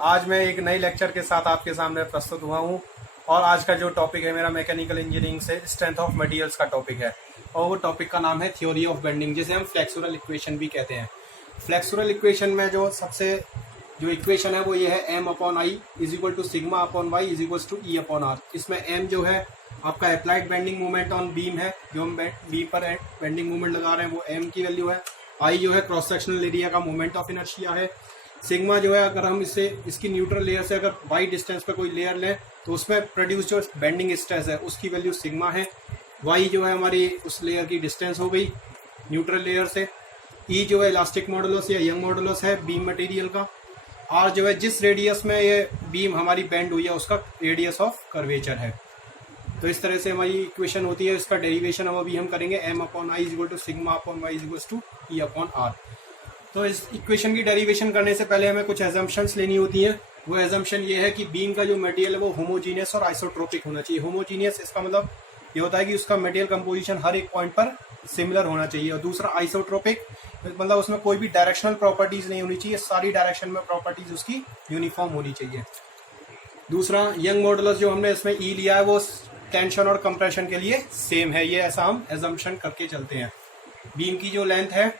आज मैं एक नई लेक्चर के साथ आपके सामने प्रस्तुत हुआ हूँ और आज का जो टॉपिक है मेरा मैकेनिकल इंजीनियरिंग से स्ट्रेंथ ऑफ मटेरियल्स का टॉपिक है और वो टॉपिक का नाम है थ्योरी ऑफ बेंडिंग, जिसे हम फ्लेक्सुरल इक्वेशन भी कहते हैं। फ्लेक्सुरल इक्वेशन में जो इक्वेशन है वो ये है M upon I is equal to sigma upon Y is equal to E upon R. इसमें एम जो है आपका applied bending moment on beam है, जो हम बीम पर बेंडिंग मोमेंट लगा रहे हैं वो एम की वैल्यू है। आई जो है क्रॉस सेक्शनल एरिया का मोमेंट ऑफ इनर्शिया है। सिग्मा जो है अगर हम इसकी न्यूट्रल लेयर से अगर वाई डिस्टेंस पे कोई लेयर लें तो उसमें प्रोड्यूस जो बेंडिंग स्ट्रेस है उसकी वैल्यू सिग्मा है। वाई जो है हमारी उस लेयर की डिस्टेंस हो गई न्यूट्रल लेयर से। ई जो है इलास्टिक मॉडुलस या यंग मॉडुलस है बीम मटेरियल का। आर जो है जिस रेडियस में ये बीम हमारी बेंड हुई है उसका रेडियस ऑफ कर्वेचर है। तो इस तरह से हमारी इक्वेशन होती है। इसका डेरिवेशन अब अभी हम करेंगे M upon I is equal to sigma upon Y is equal to E upon R. तो इस इक्वेशन की डेरिवेशन करने से पहले हमें कुछ एजम्पशंस लेनी होती हैं। वो एजम्पशन ये है कि बीम का जो मटेरियल है वो होमोजीनियस और आइसोट्रोपिक होना चाहिए। होमोजीनियस इसका मतलब ये होता है कि उसका मटेरियल कंपोजिशन हर एक पॉइंट पर सिमिलर होना चाहिए, और दूसरा आइसोट्रोपिक मतलब उसमें कोई भी डायरेक्शनल प्रॉपर्टीज नहीं होनी चाहिए, सारी डायरेक्शन में प्रॉपर्टीज उसकी यूनिफॉर्म होनी चाहिए। दूसरा यंग मॉडुलस जो हमने इसमें ई लिया है वो टेंशन और कंप्रेशन के लिए सेम है, ये ऐसा हम एजम्पशन करके चलते हैं। बीम की जो लेंथ है,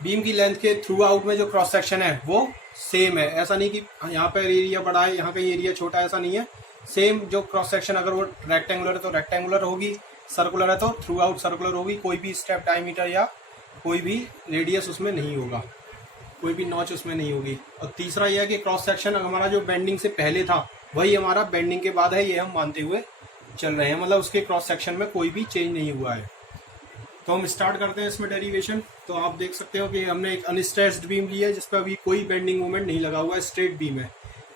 बीम की लेंथ के थ्रू आउट में जो क्रॉस सेक्शन है वो सेम है। ऐसा नहीं कि यहाँ पर एरिया बड़ा है यहाँ कहीं एरिया छोटा है, ऐसा नहीं है। सेम जो क्रॉस सेक्शन अगर वो रेक्टेंगुलर है तो रेक्टेंगुलर होगी, सर्कुलर है तो थ्रू आउट सर्कुलर होगी। कोई भी स्टेप डायमीटर या कोई भी रेडियस उसमें नहीं होगा, कोई भी नॉच उसमें नहीं होगी। और तीसरा यह है कि क्रॉस सेक्शन हमारा जो बेंडिंग से पहले था वही हमारा बेंडिंग के बाद है, ये हम मानते हुए चल रहे हैं, मतलब उसके क्रॉस सेक्शन में कोई भी चेंज नहीं हुआ है। तो हम स्टार्ट करते हैं इसमें डेरिवेशन। तो आप देख सकते हो कि हमने एक अनस्ट्रेस्ड बीम ली है जिस पर अभी कोई बेंडिंग मोमेंट नहीं लगा हुआ है, स्ट्रेट बीम है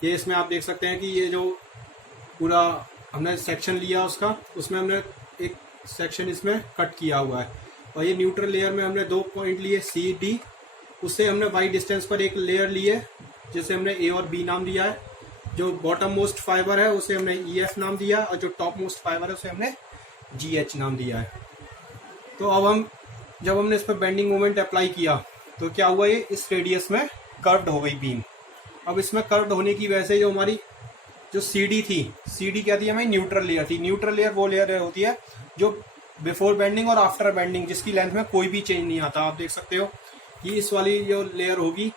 ये। इसमें आप देख सकते हैं कि ये जो पूरा हमने सेक्शन लिया उसका, उसमें हमने एक सेक्शन इसमें कट किया हुआ है। और ये न्यूट्रल लेयर में हमने 2 पॉइंट लिए सी डी, उससे हमने वाई डिस्टेंस पर एक लेयर ली है जिसे हमने ए और बी नाम दिया है। जो बॉटम मोस्ट फाइबर है उसे हमने ई एफ नाम दिया, और जो टॉप मोस्ट फाइबर है उसे हमने जी एच नाम दिया है। तो अब जब हमने इस पर बेंडिंग मोमेंट अप्लाई किया तो क्या हुआ, ये इस रेडियस में कर्व्ड हो गई बीम। अब इसमें कर्व्ड होने की वजह से जो हमारी जो सी डी थी, सी डी क्या थी हमारी न्यूट्रल लेयर थी। न्यूट्रल लेयर वो लेयर होती है जो बिफोर बेंडिंग और आफ्टर बेंडिंग जिसकी लेंथ में कोई भी चेंज नहीं आता। आप देख सकते हो कि इस वाली जो लेयर होगी,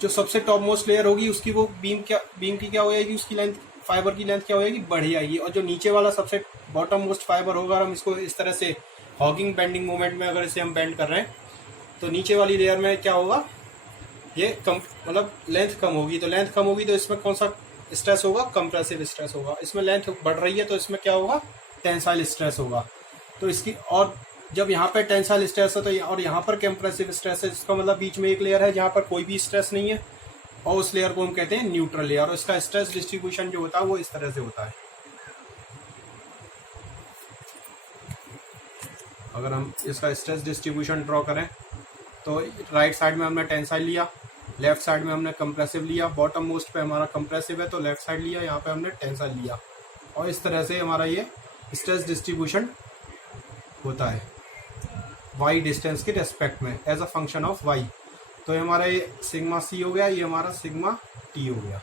जो सबसे टॉप मोस्ट लेयर होगी उसकी वो बीम की क्या हो जाएगी, उसकी लेंथ फाइबर की लेंथ क्या हो जाएगी, बढ़ जाएगी। और जो नीचे वाला सबसे बॉटम मोस्ट फाइबर होगा, हम इसको इस तरह से हॉगिंग बेंडिंग मोमेंट में अगर इसे हम बेंड कर रहे हैं तो नीचे वाली लेयर में क्या होगा, ये कम मतलब लेंथ कम होगी। तो लेंथ कम होगी तो इसमें कौन सा स्ट्रेस होगा, कंप्रेसिव स्ट्रेस होगा। इसमें लेंथ बढ़ रही है तो इसमें क्या होगा, टेंसाइल स्ट्रेस होगा। तो इसकी, और जब यहाँ पर टेंसाइल स्ट्रेस है तो और यहाँ पर कंप्रेसिव स्ट्रेस है, इसका मतलब बीच में एक लेयर है जहाँ पर कोई भी स्ट्रेस नहीं है, और उस लेयर को हम कहते हैं न्यूट्रल लेयर। और इसका स्ट्रेस डिस्ट्रीब्यूशन जो होता है वो इस तरह से होता है। अगर हम इसका स्ट्रेस डिस्ट्रीब्यूशन ड्रॉ करें तो राइट साइड में हमने टेंसाइल लिया, लेफ्ट साइड में हमने कंप्रेसिव लिया। बॉटम मोस्ट पे हमारा कंप्रेसिव है तो लेफ्ट साइड लिया, यहाँ पे हमने टेंसाइल लिया, और इस तरह से हमारा ये स्ट्रेस डिस्ट्रीब्यूशन होता है वाई डिस्टेंस के रेस्पेक्ट में as a function of Y. तो ये हमारा ये सिग्मा सी हो गया, ये हमारा सिग्मा टी हो गया।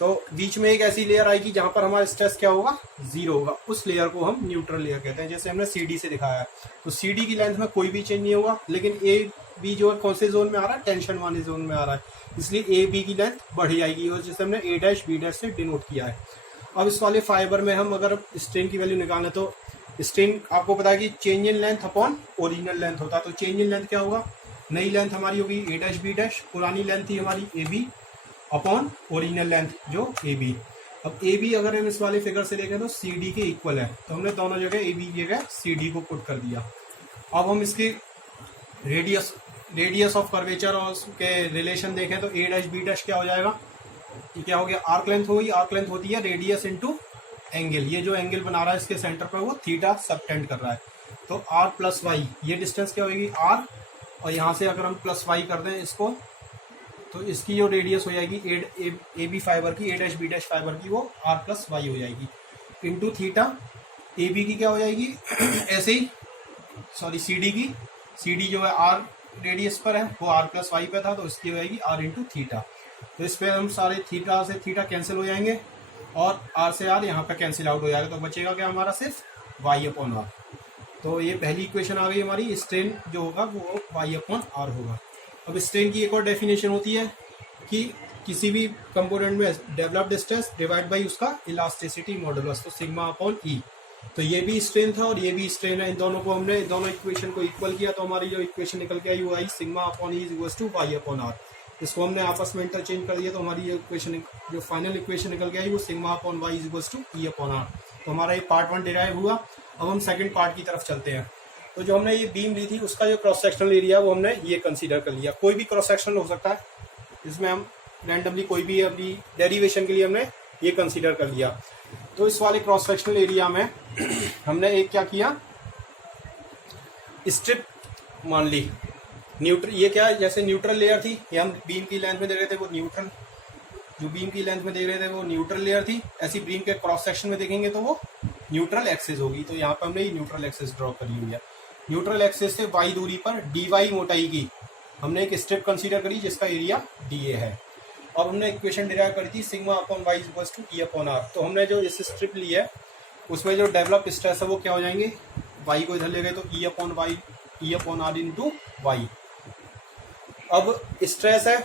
तो बीच में एक ऐसी लेयर आएगी जहां पर हमारा स्ट्रेस क्या होगा, 0 होगा। उस लेयर को हम न्यूट्रल लेयर कहते हैं, जैसे हमने सी डी से दिखाया है। तो सी डी की लेंथ में कोई भी चेंज नहीं होगा, लेकिन ए बी जो है कौन से जोन में आ रहा है, टेंशन वाले जोन में आ रहा है, इसलिए ए बी की लेंथ बढ़ जाएगी, और जिसे हमने ए डैश बी डैश से डिनोट किया है। अब इस वाले फाइबर में हम अगर स्ट्रेन की वैल्यू निकालें तो स्ट्रेन आपको पता है कि change in length upon original length होता है। तो चेंज इन लेंथ क्या होगा, नई लेंथ हमारी होगी ए डैश बी डैश, पुरानी लेंथ थी हमारी A B upon original length जो ए बी। अब ए बी अगर हम इस वाले फिगर से देखें तो सी डी के इक्वल है, तो हमने दोनों जगह ए बी की जगह सी डी को पुट कर दिया। अब हम इसकी रेडियस ऑफ कर्वेचर और उसके रिलेशन देखें तो ए डैश बी डैश क्या हो जाएगा, ये क्या हो गया, आर्क लेंथ होगी। आर्क लेंथ होती है रेडियस इंटू एंगल। ये जो एंगल बना रहा है इसके सेंटर पर वो थीटा सबटेंड कर रहा है। तो आर प्लस वाई, ये डिस्टेंस क्या होगी आर, और यहाँ से अगर हम प्लस वाई कर दें इसको तो इसकी जो रेडियस हो जाएगी ए बी फाइबर की, ए डैश बी डैश फाइबर की, वो आर प्लस वाई हो जाएगी इंटू थीटा। ए बी की क्या हो जाएगी ऐसे ही, सॉरी सी डी की, सी डी जो है आर रेडियस पर है वो आर प्लस वाई पे था, तो इसकी हो जाएगी आर इंटू थीटा। तो इस पर हम सारे थीटा से थीटा कैंसिल हो जाएंगे और आर से आर यहाँ पे कैंसिल आउट हो जाएगा, तो बचेगा क्या हमारा सिर्फ वाई अपॉन आर। तो ये पहली इक्वेशन आ गई हमारी, स्ट्रेन जो होगा वो वाई अपॉन आर होगा। अब स्ट्रेन की एक और डेफिनेशन होती है कि किसी भी कंपोनेंट में डेवलप्ड स्ट्रेस डिवाइड बाई उसका इलास्टिसिटी मॉडुलस, तो सिग्मा अपॉन ई। तो ये भी स्ट्रेन था और ये भी स्ट्रेन है, इन दोनों को हमने दोनों इक्वेशन को इक्वल किया, तो हमारी जो इक्वेशन निकल के आई वो I sigma upon E is equals to Y upon R. इसको हमने आपस में इंटरचेंज कर दिया, तो हमारी ये इक्वेशन जो फाइनल इक्वेशन निकल के आई वो sigma upon Y is equals to E upon R. तो हमारा ये पार्ट 1 डिराइव हुआ। अब हम सेकंड पार्ट की तरफ चलते हैं। तो जो हमने ये बीम ली थी उसका जो क्रॉस सेक्शनल एरिया वो हमने ये कंसीडर कर लिया। कोई भी क्रॉस सेक्शनल हो सकता है, इसमें हम रैंडमली कोई भी अपनी डेरिवेशन के लिए हमने ये कंसीडर कर लिया। तो इस वाले क्रॉस सेक्शनल एरिया में हमने एक क्या किया, स्ट्रिप मान ली न्यूट्रल। ये क्या है, जैसे न्यूट्रल लेयर थी, ये हम बीम की लेंथ में देख रहे थे वो न्यूट्रल, जो बीम की लेंथ में देख रहे थे वो न्यूट्रल लेयर थी। ऐसी बीम के क्रॉस सेक्शन में देखेंगे तो वो न्यूट्रल एक्सिस होगी। तो यहाँ पर हमने ये न्यूट्रल एक्सिस ड्रॉ करी हुई है। न्यूट्रल एक्सिस से वाई दूरी पर डी वाई मोटाई की हमने एक स्ट्रिप कंसीडर करी जिसका एरिया डी ए है। और हमने इक्वेशन डिराइव करी थी sigma upon Y is equals to E upon R. तो हमने जो इस स्ट्रिप ली है उसमें जो डेवलप स्ट्रेस है वो क्या हो जाएंगे, वाई को इधर ले गए तो E upon Y, E upon R into Y. अब स्ट्रेस है,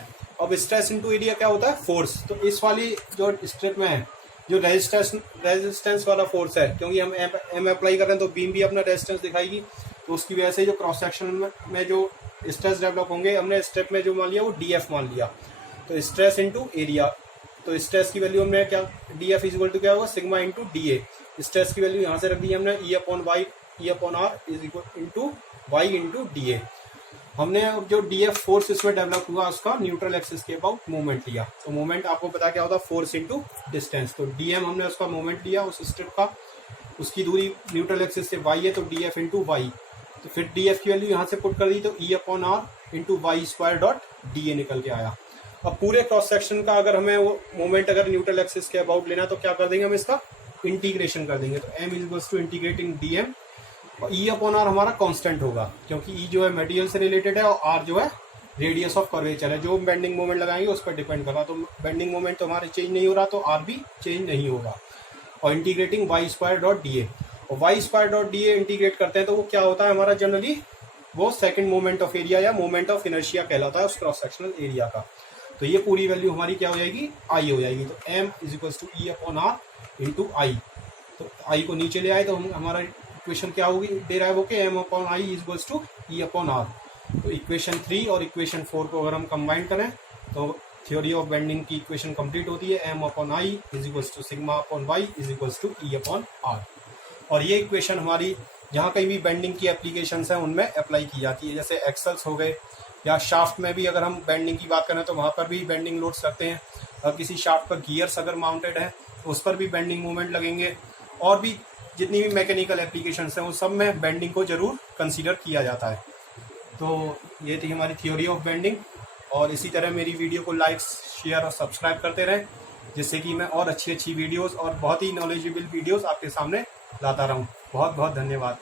अब स्ट्रेस इंटू एरिया क्या होता है, फोर्स। तो इस वाली जो स्ट्रिप में है जो रेजिस्टेंस वाला फोर्स है, क्योंकि हम एम अप्लाई कर रहे हैं तो बीम भी अपना रेजिस्टेंस दिखाएगी, तो उसकी वजह से जो क्रॉस सेक्शन में जो स्ट्रेस डेवलप होंगे हमने स्ट्रिप में जो मान लिया वो डी एफ मान लिया। तो स्ट्रेस इंटू एरिया, तो स्ट्रेस की वैल्यू हमने क्या, डी एफ इक्वल टू क्या होगा sigma into D A. Stress की वैल्यू यहाँ से रख दी हमने E upon Y, E upon R is equal into Y into D A. हमने जो डी एफ फोर्स इसमें डेवलप हुआ उसका न्यूट्रल एक्सिस के अबाउट मूवमेंट लिया। तो मूवमेंट आपको पता क्या होता है, फोर्स इंटू डिस्टेंस। तो डी एम हमने उसका मूवमेंट लिया उस स्ट्रिप का, उसकी दूरी न्यूट्रल एक्सिस से वाई है तो डी एफ इंटू वाई। तो फिर डी एफ की वैल्यू यहाँ से पुट कर दी तो E upon R into Y square dot D A निकल के आया। अब पूरे क्रॉस सेक्शन का अगर हमें वो मोमेंट अगर न्यूट्रल एक्सिस के अबाउट लेना तो क्या कर देंगे, हम इसका इंटीग्रेशन कर देंगे। तो M is equals to integrating D M, और ई अपॉन आर हमारा कांस्टेंट होगा क्योंकि ई जो है मटेरियल से रिलेटेड है और आर जो है रेडियस ऑफ कर्वेचर है, जो बेंडिंग मोमेंट लगाएंगे उस पर डिपेंड कर रहा। तो बेंडिंग मोमेंट तो हमारे चेंज नहीं हो रहा तो आर भी चेंज नहीं होगा। और integrating Y square dot D A, और Y square dot D A integrate करते हैं तो वो क्या होता है हमारा, जनरली वो सेकंड मोमेंट ऑफ एरिया या मोमेंट ऑफ इनर्शिया कहलाता है उस क्रॉस सेक्शनल एरिया का। तो ये पूरी वैल्यू हमारी क्या हो जाएगी, आई हो जाएगी। तो M is equals to E upon R into I. तो आई को नीचे ले आए तो हमारा इक्वेशन क्या होगी, डेराइव होके M upon I is equals to E upon R. तो इक्वेशन 3 और इक्वेशन 4 को अगर हम कंबाइन करें तो थ्योरी ऑफ बेंडिंग की इक्वेशन कंप्लीट होती है, M upon I is equals to sigma upon Y is equals to E upon R. और ये इक्वेशन हमारी जहाँ कहीं भी बेंडिंग की एप्लीकेशंस हैं उनमें अप्लाई की जाती है, जैसे एक्सल्स हो गए या शाफ्ट में भी अगर हम बेंडिंग की बात करें तो वहाँ पर भी बेंडिंग लोड्स रखते हैं। और किसी शाफ्ट पर गियर्स अगर माउंटेड है तो उस पर भी बेंडिंग मूवमेंट लगेंगे। और भी जितनी भी मैकेनिकल एप्लीकेशंस हैं उन सब में बेंडिंग को जरूर कंसीडर किया जाता है। तो ये थी हमारी थ्योरी ऑफ बेंडिंग। और इसी तरह मेरी वीडियो को लाइक, शेयर और सब्सक्राइब करते रहें, जिससे कि मैं और अच्छी वीडियोस और बहुत ही नॉलेजेबल वीडियोस आपके सामने लाता रहूं। बहुत बहुत धन्यवाद।